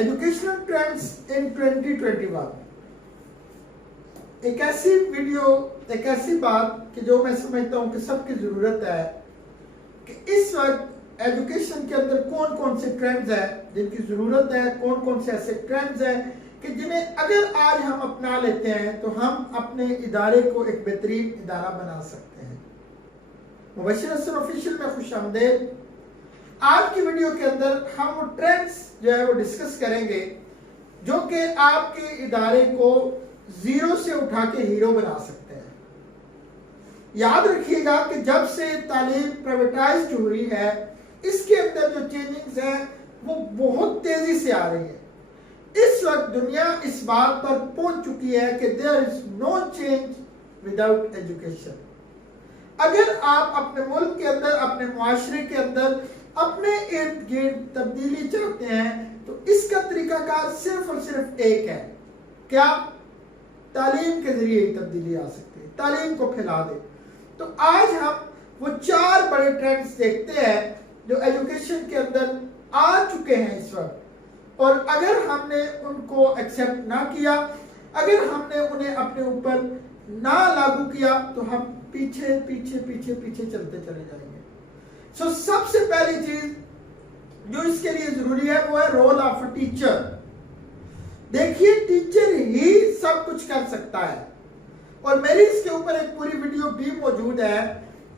Educational trends in 2021। एक ऐसी video, एक ऐसी बात कि जो मैं समझता हूं कि सबकी जरूरत है कि इस वक्त एजुकेशन के अंदर कौन कौन से ट्रेंड्स हैं जिनकी जरूरत है, कौन कौन से ऐसे ट्रेंड्स हैं कि जिन्हें अगर आज हम अपना लेते हैं तो हम अपने इदारे को एक बेहतरीन इदारा बना सकते हैं। मुबश्शिर हसन ऑफिशियल में खुशामदीद। आज की वीडियो के अंदर हम वो ट्रेंड्स जो है वो डिस्कस करेंगे जो कि आपके इदारे को जीरो से उठा के हीरो बना सकते हैं। याद रखिएगा कि जब से तालीम प्राइवेटाइज्ड हो रही है, इसके अंदर जो चेंजिंग्स हैं वो बहुत तेजी से आ रही है। इस वक्त दुनिया इस बात पर पहुंच चुकी है कि there is no change without education. अगर आप अपने मुल्क के अंदर, अपने मुआशरे के अंदर, अपने इर्द गिर्द तब्दीली चाहते हैं तो इसका तरीकाकार सिर्फ और सिर्फ एक है। क्या? तालीम के जरिए ही तब्दीली आ सकती है। तालीम को फैला दे। तो आज हम वो 4 बड़े ट्रेंड्स देखते हैं जो एजुकेशन के अंदर आ चुके हैं इस वक्त, और अगर हमने उनको एक्सेप्ट ना किया, अगर हमने उन्हें अपने ऊपर ना लागू किया तो हम पीछे पीछे पीछे पीछे चलते चले जाएंगे। सो सबसे पहली चीज जो इसके लिए जरूरी है वो है रोल ऑफ अ टीचर। देखिए, टीचर ही सब कुछ कर सकता है, और मेरी इसके ऊपर एक पूरी वीडियो भी मौजूद है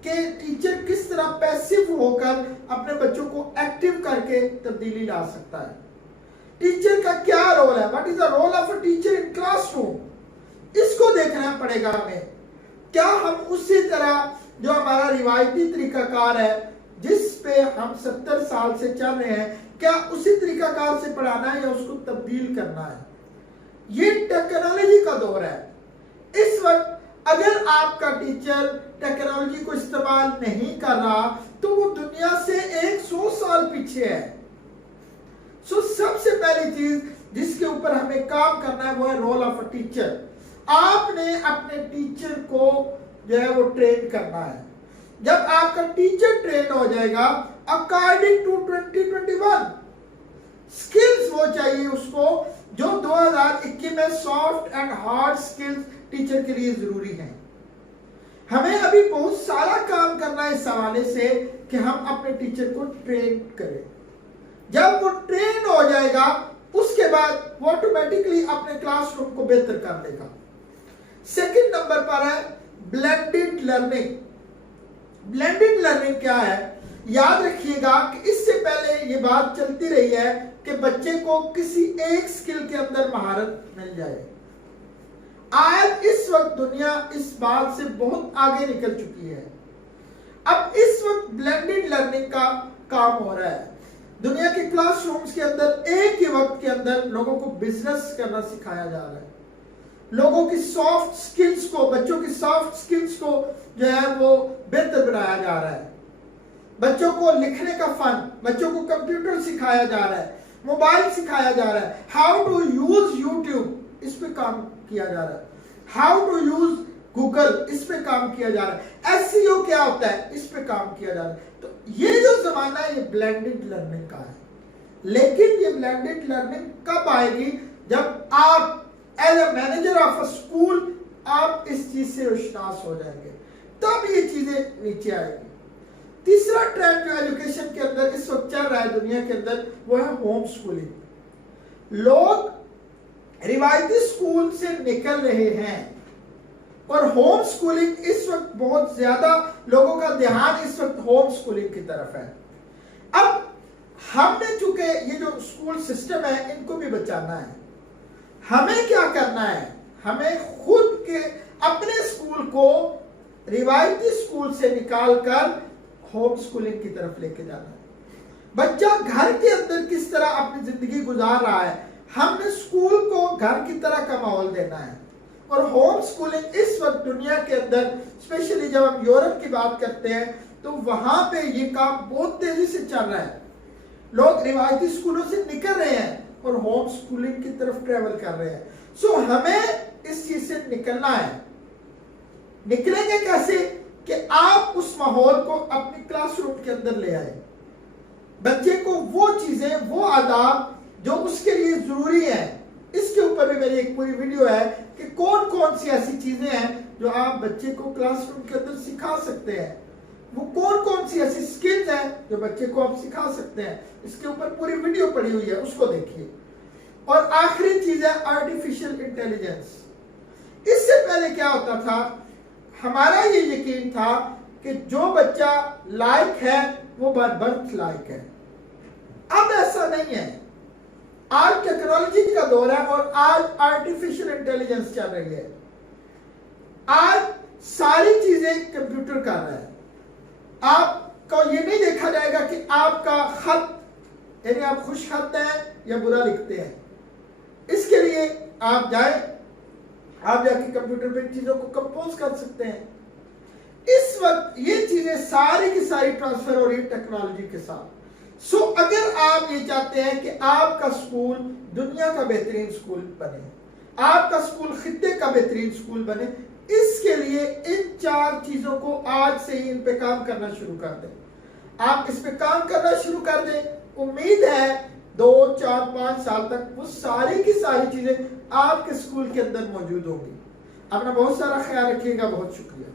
कि टीचर किस तरह पैसिव होकर अपने बच्चों को एक्टिव करके तब्दीली ला सकता है। टीचर का क्या रोल है? What is the role of a teacher in classroom? इसको देखना पड़ेगा हमें। क्या हम उसी तरह जो हमारा रिवायती तरीकाकार है जिस पे हम 70 साल से चल रहे हैं, क्या उसी तरीकाकार से पढ़ाना है या उसको तब्दील करना है? ये टेक्नोलॉजी का दौर है। इस वक्त अगर आपका टीचर टेक्नोलॉजी को इस्तेमाल नहीं कर रहा तो वो दुनिया से 100 साल पीछे है। सो सबसे पहली चीज जिसके ऊपर हमें काम करना है वो है रोल ऑफ अ टीचर। आपने अपने टीचर को जो है वो ट्रेन करना है। जब आपका टीचर ट्रेन हो जाएगा अकॉर्डिंग टू 2021, स्किल्स वो चाहिए उसको जो 2021 में soft and hard skills teacher के लिए जरूरी हैं। हमें अभी बहुत सारा काम करना है इस हवाले से कि हम अपने टीचर को ट्रेन करें। जब वो ट्रेन हो जाएगा उसके बाद वो ऑटोमेटिकली अपने क्लासरूम को बेहतर कर देगा। सेकंड नंबर पर है ब्लेंडेड लर्निंग। ब्लेंडेड लर्निंग क्या है? याद रखिएगा कि इससे पहले ये बात चलती रही है कि बच्चे को किसी एक स्किल के अंदर महारत मिल जाए। आज इस वक्त दुनिया इस बात से बहुत आगे निकल चुकी है। अब इस वक्त ब्लेंडेड लर्निंग का काम हो रहा है। दुनिया के क्लासरूम्स के अंदर एक ही वक्त के अंदर लोगों को बिजनेस करना सिखाया जा रहा है। लोगों की सॉफ्ट स्किल्स को, बच्चों की सॉफ्ट स्किल्स को जो है वो बेहतर बनाया जा रहा है। बच्चों को लिखने का फन, बच्चों को कंप्यूटर सिखाया जा रहा है, मोबाइल सिखाया जा रहा है, हाउ टू यूज यूट्यूब इस पे काम किया जा रहा है, हाउ टू यूज गूगल इस पे काम किया जा रहा है, एसईओ क्या होता है इस पे काम किया जा रहा है। तो ये जो जमाना है ये ब्लेंडेड लर्निंग का है। लेकिन ये ब्लेंडेड लर्निंग कब आएगी? जब आप as a manager of a school आप इस चीज से विश्वास हो जाएंगे, तब ये चीजें नीचे आएगी। तीसरा ट्रेंड जो एजुकेशन के अंदर इस वक्त चल रहा है दुनिया के अंदर वो है होम स्कूलिंग। लोग रिवायती स्कूल से निकल रहे हैं और होम स्कूलिंग इस वक्त बहुत ज्यादा लोगों का ध्यान इस वक्त होम स्कूलिंग की तरफ है। अब हमने चूंकि ये जो स्कूल सिस्टम है इनको भी बचाना है। हमें क्या करना है? हमें खुद के अपने स्कूल को रिवायती स्कूल से निकालकर होम स्कूलिंग की तरफ लेके जाना है। बच्चा घर के अंदर किस तरह अपनी जिंदगी गुजार रहा है, हमने स्कूल को घर की तरह का माहौल देना है। और होम स्कूलिंग इस वक्त दुनिया के अंदर, स्पेशली जब हम यूरोप की बात करते हैं तो वहां पे ये काम बहुत तेजी से चल रहा है। लोग रिवायती स्कूलों से निकल रहे हैं और होम स्कूलिंग की तरफ ट्रेवल कर रहे हैं। सो हमें इस चीज से निकलना है। निकलेंगे कैसे? कि आप उस माहौल को अपने क्लासरूम के अंदर ले आए। बच्चे को वो चीजें, वो आदाब जो उसके लिए जरूरी है। इसके ऊपर भी मेरी एक पूरी वीडियो है कि कौन कौन सी ऐसी चीजें हैं जो आप बच्चे को क्लासरूम के अंदर सिखा सकते हैं, वो कौन कौन सी ऐसी स्किल्स हैं जो बच्चे को आप सिखा सकते हैं। इसके ऊपर पूरी वीडियो पड़ी हुई है, उसको देखिए। और आखिरी चीज है आर्टिफिशियल इंटेलिजेंस। इससे पहले क्या होता था, हमारा ये यकीन था कि जो बच्चा लायक है वो बाय बर्थ लायक है। अब ऐसा नहीं है। आज टेक्नोलॉजी का दौर है और आज आर्टिफिशियल इंटेलिजेंस चल रही है। आज सारी चीजें कंप्यूटर कर रहा है। आपको ये नहीं देखा जाएगा कि आपका खत, यानी आप खुश खत हैं या बुरा लिखते हैं। इसके लिए आप जाए, आप जाके कंप्यूटर पे चीजों को कंपोज कर सकते हैं। इस वक्त ये चीजें सारी की सारी ट्रांसफर हो रही है टेक्नोलॉजी के साथ। सो अगर आप ये चाहते हैं कि आपका स्कूल दुनिया का बेहतरीन स्कूल बने, आपका स्कूल खित्ते का बेहतरीन स्कूल बने, इसके लिए इन 4 चीजों को आज से ही इन पे काम करना शुरू कर दें। आप इस पे काम करना शुरू कर दें, उम्मीद है 2, 4, 5 साल तक वो सारी की सारी चीजें आपके स्कूल के अंदर मौजूद होंगी। अपना बहुत सारा ख्याल रखिएगा। बहुत शुक्रिया।